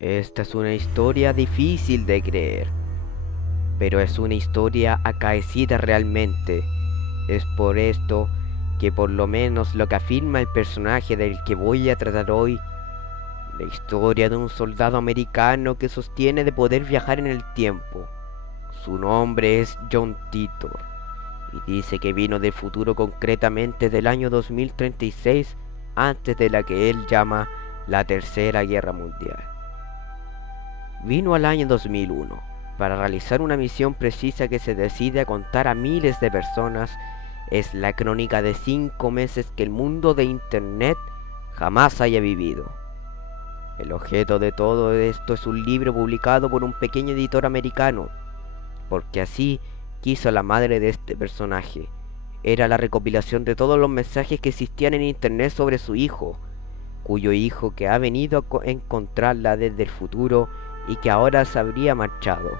Esta es una historia difícil de creer, pero es una historia acaecida realmente. Es por esto que por lo menos lo que afirma el personaje del que voy a tratar hoy, la historia de un soldado americano que sostiene de poder viajar en el tiempo. Su nombre es John Titor y dice que vino del futuro, concretamente del año 2036, antes de la que él llama la Tercera Guerra Mundial. Vino al año 2001 para realizar una misión precisa que se decide a contar a miles de personas. Es la crónica de 5 meses que el mundo de Internet jamás haya vivido. El objeto de todo esto es un libro publicado por un pequeño editor americano, porque así quiso la madre de este personaje. Era la recopilación de todos los mensajes que existían en Internet sobre su hijo, cuyo hijo que ha venido a encontrarla desde el futuro y que ahora se habría marchado,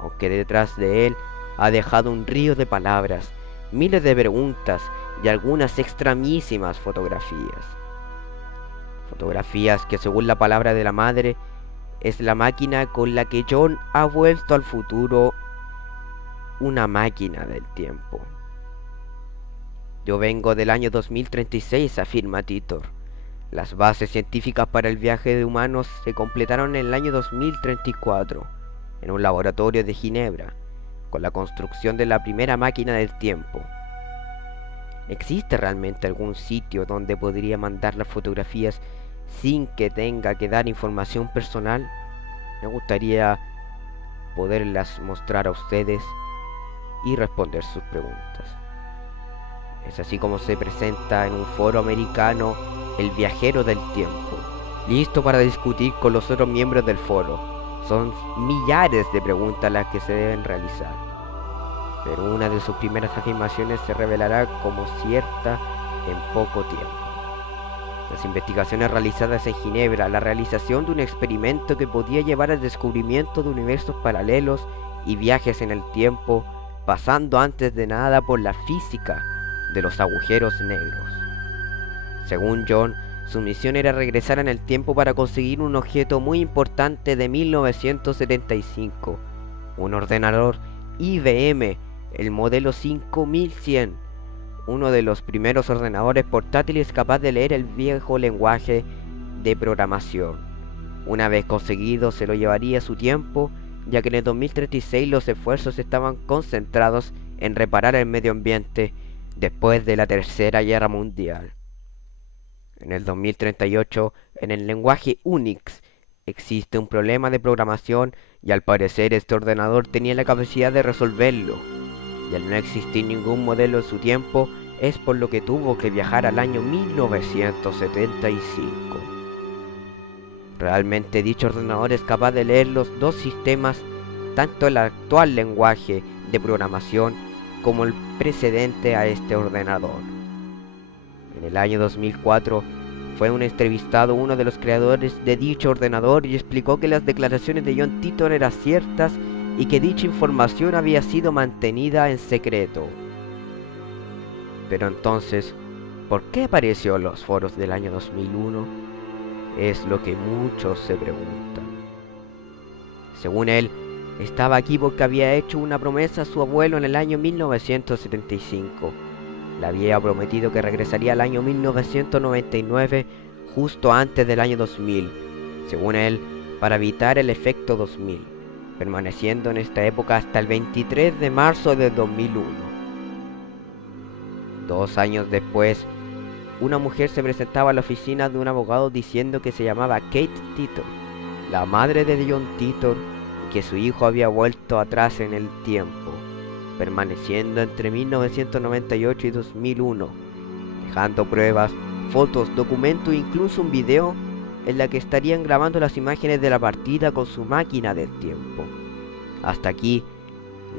aunque detrás de él ha dejado un río de palabras, miles de preguntas y algunas extrañísimas fotografías. Fotografías que, según la palabra de la madre, es la máquina con la que John ha vuelto al futuro, una máquina del tiempo. Yo vengo del año 2036, afirma Titor. Las bases científicas para el viaje de humanos se completaron en el año 2034, en un laboratorio de Ginebra, con la construcción de la primera máquina del tiempo. ¿Existe realmente algún sitio donde podría mandar las fotografías sin que tenga que dar información personal? Me gustaría poderlas mostrar a ustedes y responder sus preguntas. Es así como se presenta en un foro americano el viajero del tiempo, listo para discutir con los otros miembros del foro. Son millares de preguntas las que se deben realizar, pero una de sus primeras afirmaciones se revelará como cierta en poco tiempo. Las investigaciones realizadas en Ginebra, la realización de un experimento que podía llevar al descubrimiento de universos paralelos y viajes en el tiempo, pasando antes de nada por la física de los agujeros negros. Según John, su misión era regresar en el tiempo para conseguir un objeto muy importante de 1975, un ordenador IBM, el modelo 5100, uno de los primeros ordenadores portátiles capaz de leer el viejo lenguaje de programación. Una vez conseguido, se lo llevaría su tiempo, ya que en el 2036 los esfuerzos estaban concentrados en reparar el medio ambiente después de la Tercera Guerra Mundial. En el 2038, en el lenguaje Unix, existe un problema de programación y al parecer este ordenador tenía la capacidad de resolverlo. Y al no existir ningún modelo en su tiempo, es por lo que tuvo que viajar al año 1975. Realmente dicho ordenador es capaz de leer los dos sistemas, tanto el actual lenguaje de programación como el precedente a este ordenador. En el año 2004 fue un entrevistado uno de los creadores de dicho ordenador y explicó que las declaraciones de John Titor eran ciertas y que dicha información había sido mantenida en secreto. Pero entonces, ¿por qué apareció en los foros del año 2001? Es lo que muchos se preguntan. Según él, estaba aquí porque había hecho una promesa a su abuelo en el año 1975. Le había prometido que regresaría al año 1999, justo antes del año 2000, según él, para evitar el efecto 2000, permaneciendo en esta época hasta el 23 de marzo de 2001. 2 años después, una mujer se presentaba a la oficina de un abogado diciendo que se llamaba Kate Titor, la madre de John Titor, y que su hijo había vuelto atrás en el tiempo, permaneciendo entre 1998 y 2001, dejando pruebas, fotos, documentos e incluso un video en la que estarían grabando las imágenes de la partida con su máquina del tiempo. Hasta aquí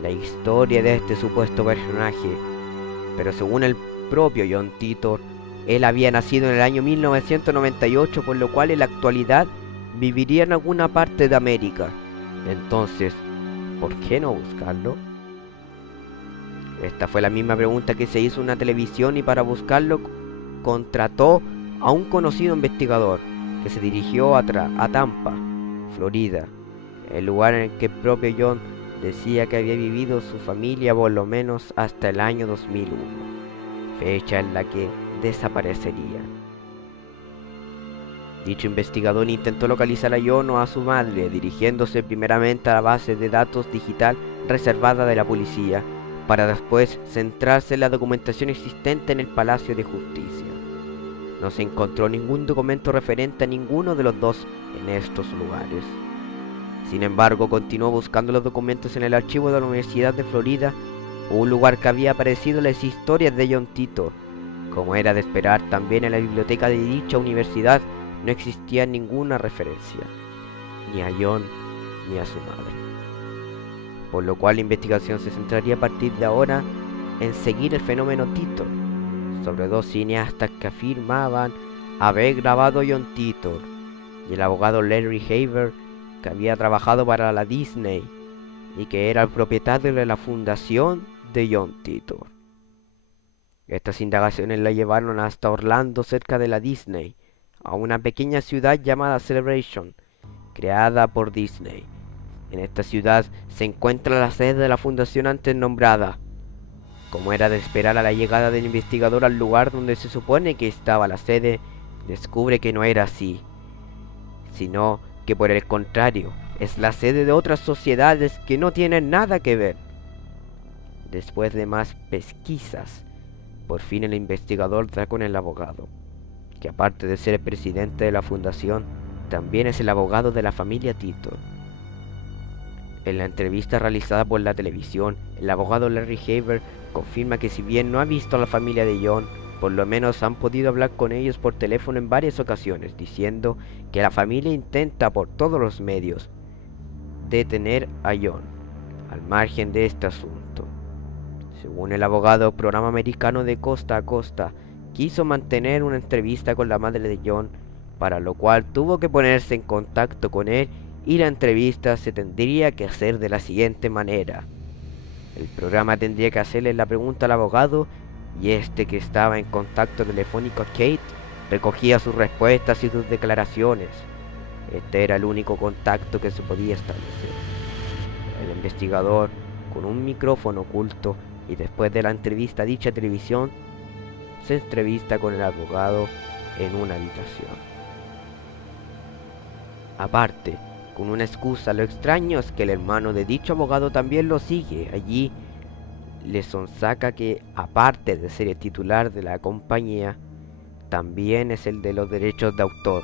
la historia de este supuesto personaje, pero según el propio John Titor, él había nacido en el año 1998, por lo cual en la actualidad viviría en alguna parte de América. Entonces, ¿por qué no buscarlo? Esta fue la misma pregunta que se hizo en una televisión y para buscarlo contrató a un conocido investigador que se dirigió a Tampa, Florida, el lugar en el que el propio John decía que había vivido su familia por lo menos hasta el año 2001, fecha en la que desaparecería. Dicho investigador intentó localizar a John o a su madre, dirigiéndose primeramente a la base de datos digital reservada de la policía, para después centrarse en la documentación existente en el Palacio de Justicia. No se encontró ningún documento referente a ninguno de los dos en estos lugares. Sin embargo, continuó buscando los documentos en el archivo de la Universidad de Florida, un lugar que había aparecido en las historias de John Titor. Como era de esperar, también en la biblioteca de dicha universidad no existía ninguna referencia, ni a John ni a su madre. Por lo cual la investigación se centraría a partir de ahora en seguir el fenómeno Titor, sobre dos cineastas que afirmaban haber grabado John Titor, y el abogado Larry Haver, que había trabajado para la Disney y que era el propietario de la fundación de John Titor. Estas indagaciones la llevaron hasta Orlando, cerca de la Disney, a una pequeña ciudad llamada Celebration, creada por Disney. En esta ciudad se encuentra la sede de la fundación antes nombrada. Como era de esperar, a la llegada del investigador al lugar donde se supone que estaba la sede, descubre que no era así, sino que por el contrario, es la sede de otras sociedades que no tienen nada que ver. Después de más pesquisas, por fin el investigador da con el abogado, que aparte de ser el presidente de la fundación, también es el abogado de la familia Titor. En la entrevista realizada por la televisión, el abogado Larry Haver confirma que si bien no ha visto a la familia de John, por lo menos han podido hablar con ellos por teléfono en varias ocasiones, diciendo que la familia intenta por todos los medios detener a John, al margen de este asunto. Según el abogado, el programa americano de Costa a Costa quiso mantener una entrevista con la madre de John, para lo cual tuvo que ponerse en contacto con él, y la entrevista se tendría que hacer de la siguiente manera. El programa tendría que hacerle la pregunta al abogado, y este, que estaba en contacto telefónico a Kate, recogía sus respuestas y sus declaraciones. Este era el único contacto que se podía establecer. El investigador, con un micrófono oculto, y después de la entrevista a dicha televisión, se entrevista con el abogado en una habitación. Aparte, con una excusa, lo extraño es que el hermano de dicho abogado también lo sigue. Allí le sonsaca que, aparte de ser el titular de la compañía, también es el de los derechos de autor,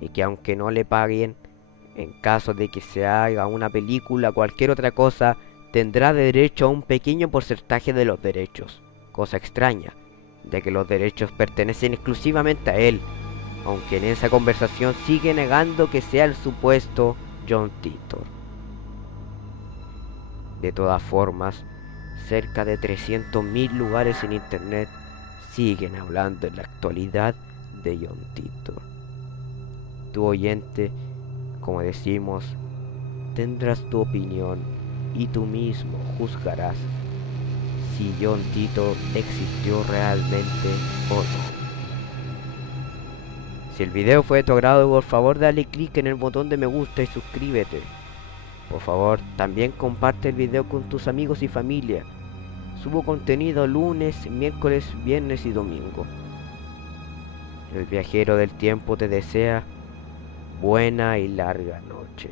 y que aunque no le paguen, en caso de que se haga una película o cualquier otra cosa, tendrá derecho a un pequeño porcentaje de los derechos. Cosa extraña, ya que los derechos pertenecen exclusivamente a él, aunque en esa conversación sigue negando que sea el supuesto John Titor. De todas formas, cerca de 300.000 lugares en internet siguen hablando en la actualidad de John Titor. Tu oyente, como decimos, tendrás tu opinión y tú mismo juzgarás si John Titor existió realmente o no. Si el video fue de tu agrado, por favor dale click en el botón de me gusta y suscríbete. Por favor, también comparte el video con tus amigos y familia. Subo contenido lunes, miércoles, viernes y domingo. El viajero del tiempo te desea buena y larga noche.